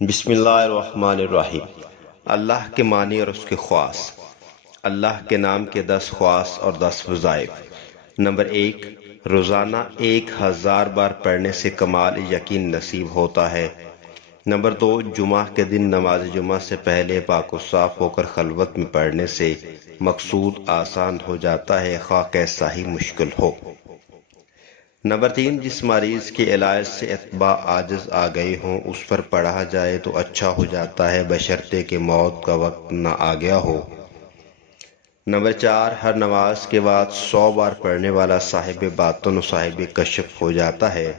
بسم اللہ الرحمن الرحیم۔ اللہ کے معنی اور اس کے خواص۔ اللہ کے نام کے 10 خواص اور 10 وظائف۔ نمبر 1، روزانہ 1000 بار پڑھنے سے کمال یقین نصیب ہوتا ہے۔ نمبر 2، جمعہ کے دن نماز جمعہ سے پہلے پاک و صاف ہو کر خلوت میں پڑھنے سے مقصود آسان ہو جاتا ہے، خواہ کیسا ہی مشکل ہو۔ نمبر 3، جس مریض کے علاج سے اتباع عاجز آ گئے ہوں اس پر پڑھا جائے تو اچھا ہو جاتا ہے، بشرطے کہ موت کا وقت نہ آ گیا ہو۔ نمبر 4، ہر نماز کے بعد 100 بار پڑھنے والا صاحب باطن و صاحب کشف ہو جاتا ہے۔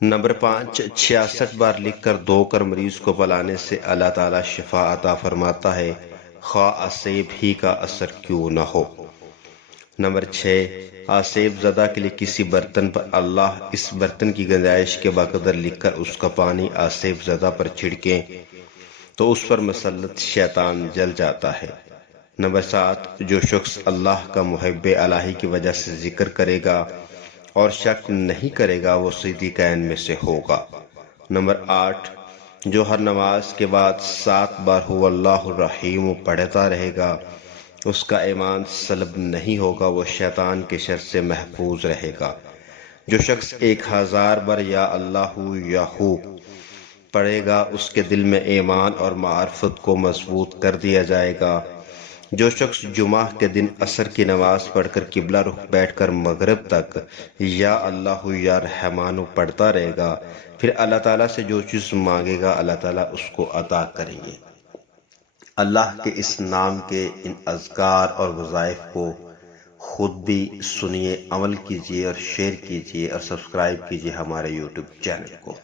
نمبر 5، 66 بار لکھ کر دھو کر مریض کو پلانے سے اللہ تعالی شفا عطا فرماتا ہے، خواہ اسیب ہی کا اثر کیوں نہ ہو۔ نمبر 6، آسیب زدہ کے لیے کسی برتن پر اللہ اس برتن کی گنجائش کے بقدر لکھ کر اس کا پانی آسیب زدہ پر چھڑکیں تو اس پر مسلط شیطان جل جاتا ہے۔ نمبر 7، جو شخص اللہ کا محب الہی کی وجہ سے ذکر کرے گا اور شک نہیں کرے گا وہ صدیقین میں سے ہوگا۔ نمبر 8، جو ہر نماز کے بعد 7 بار هو اللہ الرحیم پڑھتا رہے گا اس کا ایمان سلب نہیں ہوگا، وہ شیطان کے شر سے محفوظ رہے گا۔ جو شخص 1000 بار یا اللہ یا ہو پڑھے گا اس کے دل میں ایمان اور معرفت کو مضبوط کر دیا جائے گا۔ جو شخص جمعہ کے دن عصر کی نماز پڑھ کر قبلہ رخ بیٹھ کر مغرب تک یا اللہ یا رحمان پڑھتا رہے گا، پھر اللہ تعالیٰ سے جو چیز مانگے گا اللہ تعالیٰ اس کو عطا کریں گے۔ اللہ کے اس نام کے ان اذکار اور وظائف کو خود بھی سنیے، عمل کیجیے اور شیئر کیجیے اور سبسکرائب کیجیے ہمارے یوٹیوب چینل کو۔